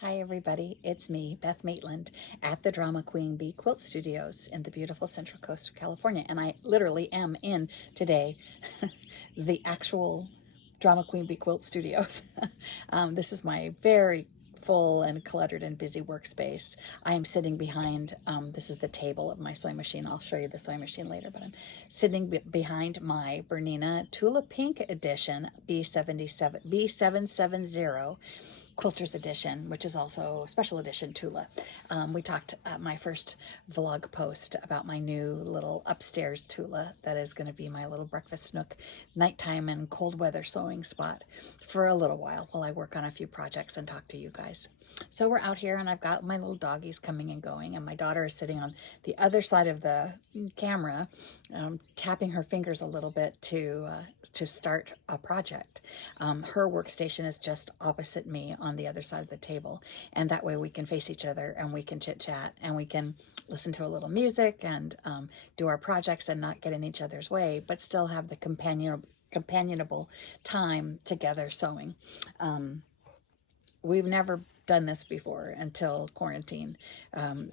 Hi everybody, it's me, Beth Maitland, at the Drama Queen Bee Quilt Studios in the beautiful Central Coast of California. And I literally am in today the actual Drama Queen Bee Quilt Studios. This is my very full and cluttered and busy workspace. I am sitting behind, this is the table of my sewing machine. I'll show you the sewing machine later, but I'm sitting behind my Bernina Tula Pink Edition B770 Quilters Edition, which is also special edition Tula. We talked at my first vlog post about my new little upstairs Tula that is going to be my little breakfast nook, nighttime and cold weather sewing spot for a little while I work on a few projects and talk to you guys. So we're out here and I've got my little doggies coming and going, and my daughter is sitting on the other side of the camera, tapping her fingers a little bit to start a project. Her workstation is just opposite me on the other side of the table, and that way we can face each other and we can chit chat and we can listen to a little music and do our projects and not get in each other's way, but still have the companionable time together sewing. We've never done this before until quarantine.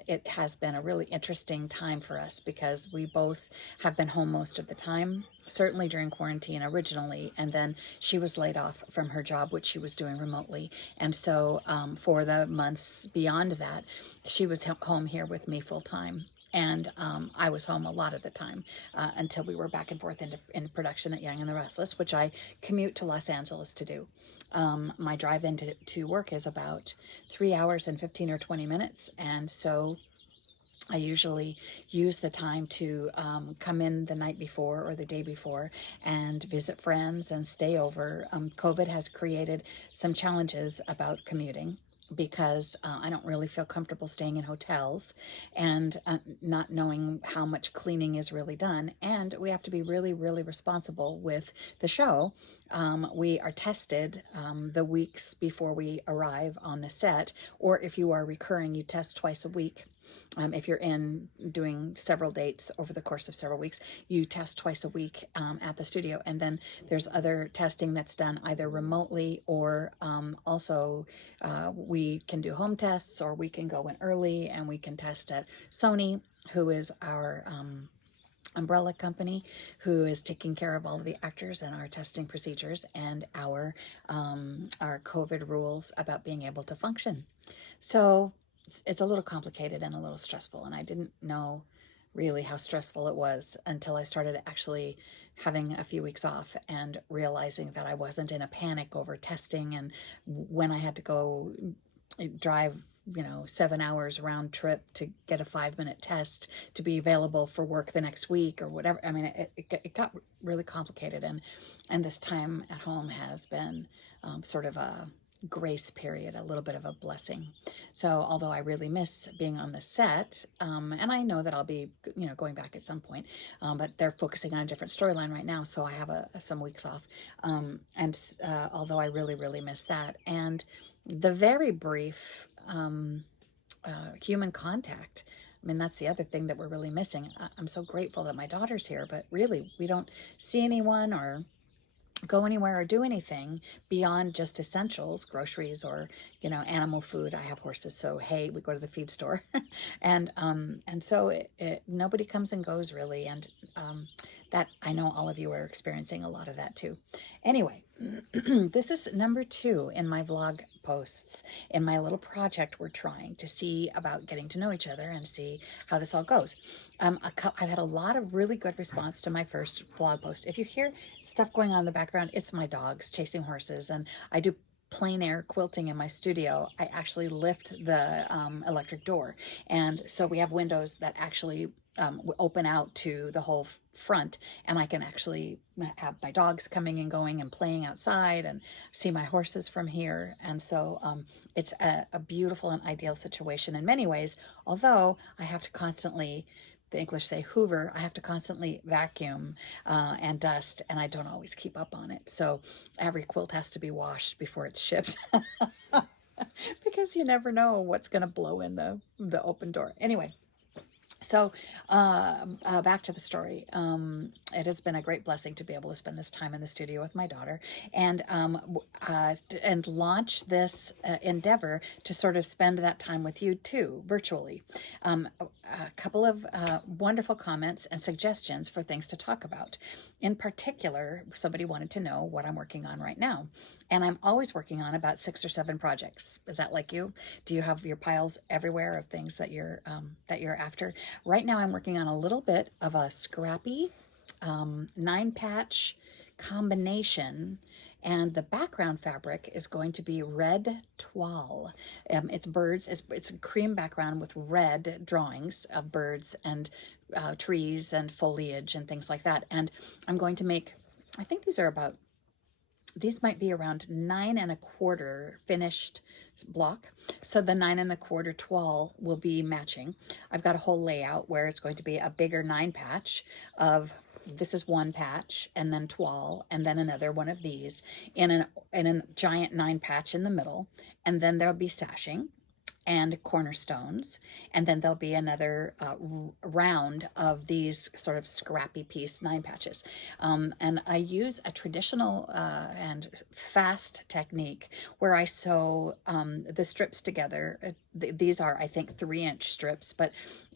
It has been a really interesting time for us because we both have been home most of the time, certainly during quarantine originally, and then she was laid off from her job, which she was doing remotely. And so for the months beyond that, she was home here with me full time. And I was home a lot of the time until we were back and forth in production at Young and the Restless, which I commute to Los Angeles to do. My drive into work is about 3 hours and 15 or 20 minutes. And so I usually use the time to come in the night before or the day before and visit friends and stay over. COVID has created some challenges about commuting, because I don't really feel comfortable staying in hotels and not knowing how much cleaning is really done. And we have to be really, really responsible with the show. We are tested the weeks before we arrive on the set, or if you are recurring, you test twice a week. If you're in doing several dates over the course of several weeks, you test twice a week at the studio. And then there's other testing that's done either remotely or also we can do home tests, or we can go in early and we can test at Sony, who is our umbrella company, who is taking care of all of the actors and our testing procedures and our COVID rules about being able to function. So it's a little complicated and a little stressful, and I didn't know really how stressful it was until I started actually having a few weeks off and realizing that I wasn't in a panic over testing, and when I had to go drive 7 hours round trip to get a 5-minute test to be available for work the next week or whatever. I mean, it got really complicated, and this time at home has been sort of a grace period, a little bit of a blessing. So although I really miss being on the set, and I know that I'll be going back at some point, but they're focusing on a different storyline right now, so I have some weeks off, and although I really, really miss that, and the very brief human contact. I mean, that's the other thing that we're really missing. I'm so grateful that my daughter's here, but really we don't see anyone or go anywhere or do anything beyond just essentials, groceries, or animal food. I have horses, so hey, we go to the feed store, and so nobody comes and goes really, and that I know all of you are experiencing a lot of that too. Anyway, this is number 2 in my vlog posts in my little project we're trying to see about getting to know each other and see how this all goes. I've had a lot of really good response to my first blog post. If you hear stuff going on in the background, it's my dogs chasing horses, and I do plein air quilting in my studio. I actually lift the electric door, and so we have windows that actually open out to the whole front, and I can actually have my dogs coming and going and playing outside and see my horses from here. And so it's a beautiful and ideal situation in many ways, although I have to constantly, the English say hoover, I have to constantly vacuum and dust, and I don't always keep up on it. So every quilt has to be washed before it's shipped because you never know what's going to blow in the open door. Anyway, So, back to the story. It has been a great blessing to be able to spend this time in the studio with my daughter, and and launch this endeavor to sort of spend that time with you too, virtually. A couple of wonderful comments and suggestions for things to talk about. In particular, somebody wanted to know what I'm working on right now, and I'm always working on about 6 or 7 projects. Is that like you? Do you have your piles everywhere of things that you're after? Right now I'm working on a little bit of a scrappy 9-patch combination, and the background fabric is going to be red toile. It's birds, it's a cream background with red drawings of birds and trees and foliage and things like that. And I'm going to make, I think these might be around 9 1/4 finished block. So the 9 1/4 toile will be matching. I've got a whole layout where it's going to be a bigger 9-patch of, this is one patch, and then toile, and then another one of these in a giant 9-patch in the middle. And then there'll be sashing and cornerstones, and then there'll be another round of these sort of scrappy piece 9 patches. And I use a traditional and fast technique where I sew the strips together. These are, I think, 3-inch strips, but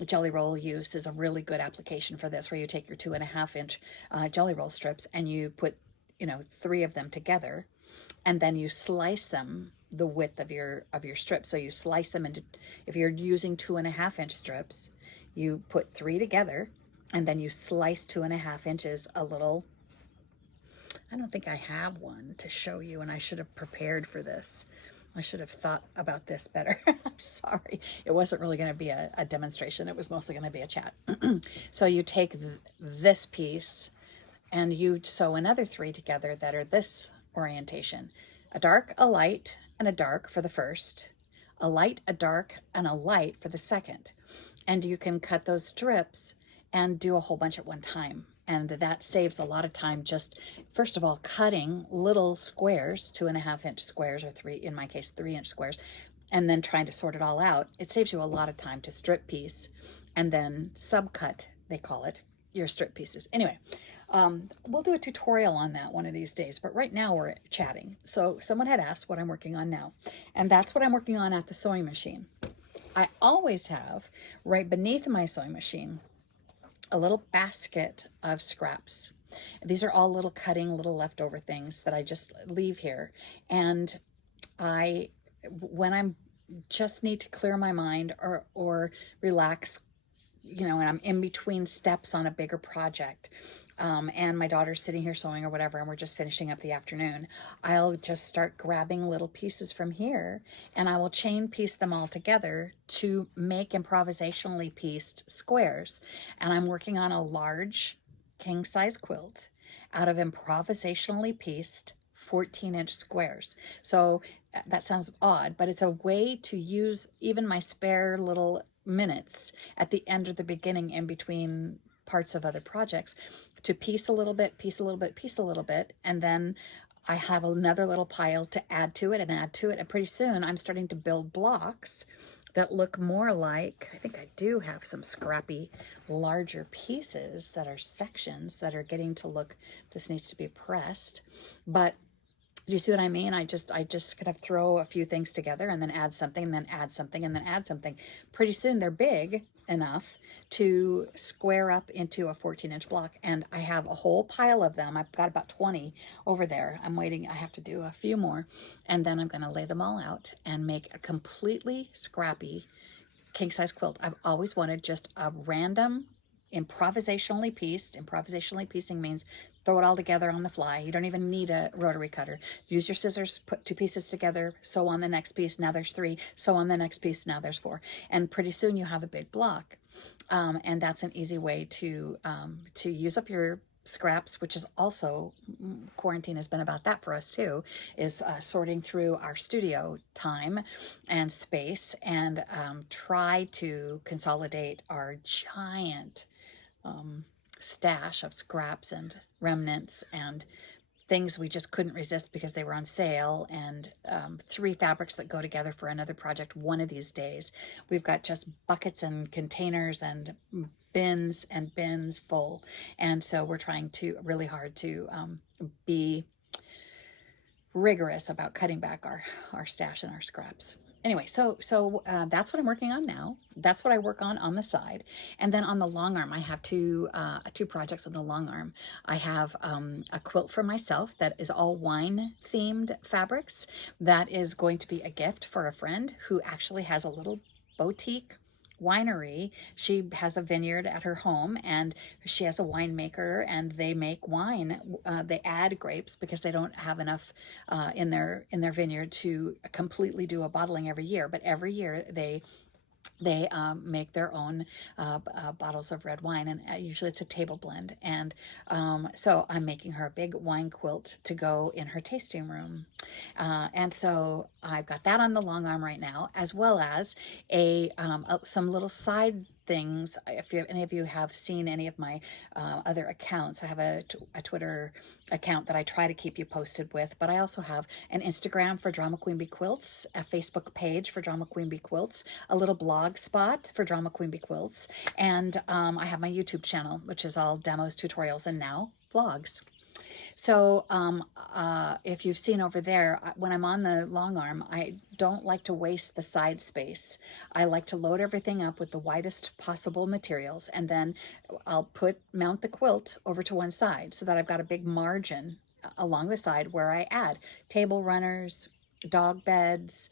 Jelly Roll use is a really good application for this, where you take your 2.5-inch Jelly Roll strips and you put 3 of them together, and then you slice them the width of your strip. So you slice them into, if you're using 2.5-inch strips, you put 3 together, and then you slice 2.5 inches a little. I don't think I have one to show you, and I should have prepared for this. I should have thought about this better. I'm sorry. It wasn't really going to be a demonstration. It was mostly going to be a chat. So you take this piece and you sew another 3 together that are this orientation. A dark, a light, and a dark for the first, a light, a dark, and a light for the second. And you can cut those strips and do a whole bunch at one time. And that saves a lot of time, just first of all cutting little squares, 2.5-inch squares, or 3, in my case 3-inch squares, and then trying to sort it all out. It saves you a lot of time to strip piece and then subcut, they call it, your strip pieces. Anyway, we'll do a tutorial on that one of these days, but right now we're chatting. So someone had asked what I'm working on now, and that's what I'm working on at the sewing machine. I always have, right beneath my sewing machine, a little basket of scraps. These are all little leftover things that I just leave here. And when I'm just need to clear my mind or relax, and I'm in between steps on a bigger project, and my daughter's sitting here sewing or whatever, and we're just finishing up the afternoon, I'll just start grabbing little pieces from here, and I will chain piece them all together to make improvisationally pieced squares. And I'm working on a large king size quilt out of improvisationally pieced 14-inch squares. So that sounds odd, but it's a way to use even my spare little minutes at the end or the beginning in between parts of other projects to piece a little bit, piece a little bit, piece a little bit, and then I have another little pile to add to it and add to it, and pretty soon I'm starting to build blocks that look more like, I think I do have some scrappy larger pieces that are sections that are getting to look, this needs to be pressed, but do you see what I mean? I just kind of throw a few things together and then add something and then add something and then add something. Pretty soon they're big enough to square up into a 14-inch block. And I have a whole pile of them. I've got about 20 over there. I'm waiting. I have to do a few more. And then I'm going to lay them all out and make a completely scrappy king-size quilt. I've always wanted just a random improvisationally pieced. Improvisationally piecing means throw it all together on the fly. You don't even need a rotary cutter. Use your scissors, put 2 pieces together, sew on the next piece, now there's 3, sew on the next piece, now there's 4. And pretty soon you have a big block. And that's an easy way to use up your scraps, which is also, quarantine has been about that for us too, is sorting through our studio time and space and try to consolidate our giant stash of scraps and remnants and things we just couldn't resist because they were on sale, and 3 fabrics that go together for another project one of these days. We've got just buckets and containers and bins and bins full. And so we're trying to really hard to be rigorous about cutting back our stash and our scraps. Anyway, so that's what I'm working on now. That's what I work on the side. And then on the long arm, I have two projects on the long arm. I have a quilt for myself that is all wine themed fabrics. That is going to be a gift for a friend who actually has a little boutique winery. She has a vineyard at her home, and she has a winemaker, and they make wine. They add grapes because they don't have enough in their vineyard to completely do a bottling every year. But every year they make their own bottles of red wine, and usually it's a table blend. And so I'm making her a big wine quilt to go in her tasting room. And so I've got that on the long arm right now, as well as some little side things. If any of you have seen any of my other accounts, I have a Twitter account that I try to keep you posted with, but I also have an Instagram for Drama Queen Bee Quilts, a Facebook page for Drama Queen Bee Quilts, a little blog spot for Drama Queen Bee Quilts, and I have my YouTube channel, which is all demos, tutorials, and now vlogs. So if you've seen over there, when I'm on the long arm, I don't like to waste the side space. I like to load everything up with the widest possible materials, and then I'll mount the quilt over to one side so that I've got a big margin along the side where I add table runners, dog beds,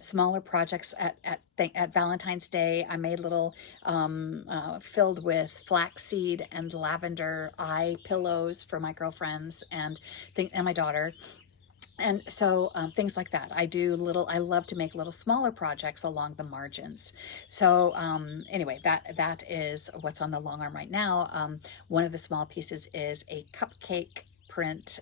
smaller projects. At Valentine's Day, I made little filled with flaxseed and lavender eye pillows for my girlfriends and my daughter. And so things like that. I love to make little smaller projects along the margins. So anyway, that is what's on the long arm right now. One of the small pieces is a cupcake print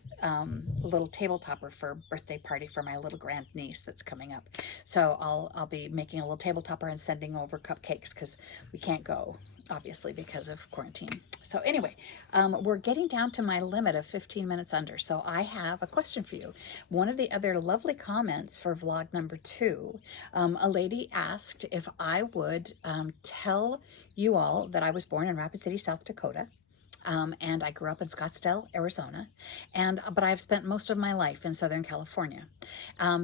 little table topper for a birthday party for my little grandniece that's coming up. So I'll be making a little table topper and sending over cupcakes because we can't go, obviously, because of quarantine. So anyway, we're getting down to my limit of 15 minutes under. So I have a question for you. One of the other lovely comments for vlog number 2, a lady asked if I would tell you all that I was born in Rapid City, South Dakota. And I grew up in Scottsdale, Arizona, but I've spent most of my life in Southern California.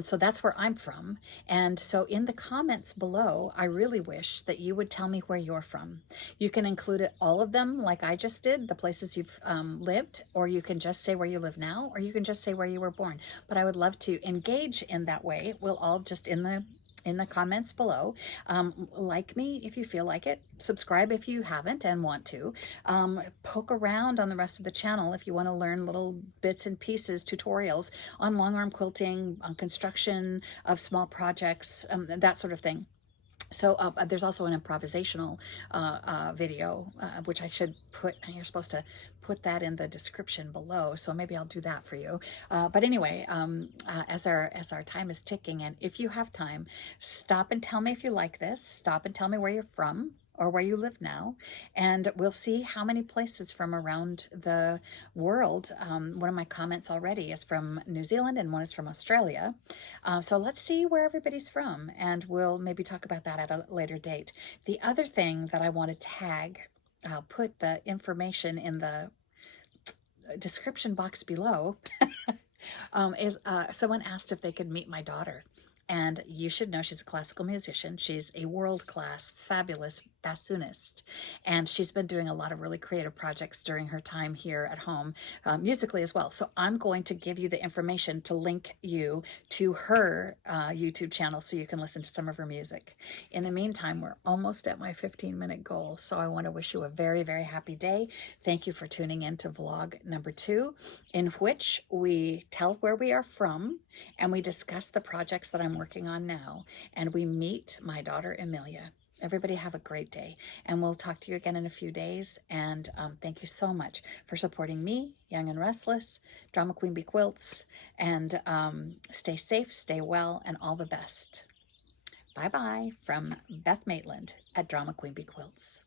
So that's where I'm from. And so in the comments below, I really wish that you would tell me where you're from. You can include all of them like I just did, the places you've lived, or you can just say where you live now, or you can just say where you were born. But I would love to engage in that way. We'll all just in the comments below. Like me if you feel like it. Subscribe if you haven't and want to. Poke around on the rest of the channel if you want to learn little bits and pieces, tutorials on long arm quilting, on construction of small projects, that sort of thing. So there's also an improvisational video, which I should put, you're supposed to put that in the description below. So maybe I'll do that for you. But anyway, as our time is ticking, and if you have time, stop and tell me if you like this. Stop and tell me where you're from or where you live now, and we'll see how many places from around the world. One of my comments already is from New Zealand and one is from Australia. So let's see where everybody's from, and we'll maybe talk about that at a later date. The other thing that I want to tag, I'll put the information in the description box below, is someone asked if they could meet my daughter. And you should know she's a classical musician. She's a world-class, fabulous bassoonist. And she's been doing a lot of really creative projects during her time here at home, musically as well. So I'm going to give you the information to link you to her YouTube channel so you can listen to some of her music. In the meantime, we're almost at my 15-minute goal. So I want to wish you a very, very happy day. Thank you for tuning in to vlog number 2, in which we tell where we are from and we discuss the projects that I'm working on now, and we meet my daughter Amelia. Everybody have a great day, and we'll talk to you again in a few days. And thank you so much for supporting me, Young and Restless, Drama Queen Bee Quilts, and stay safe, stay well, and all the best. Bye-bye from Beth Maitland at Drama Queen Bee Quilts.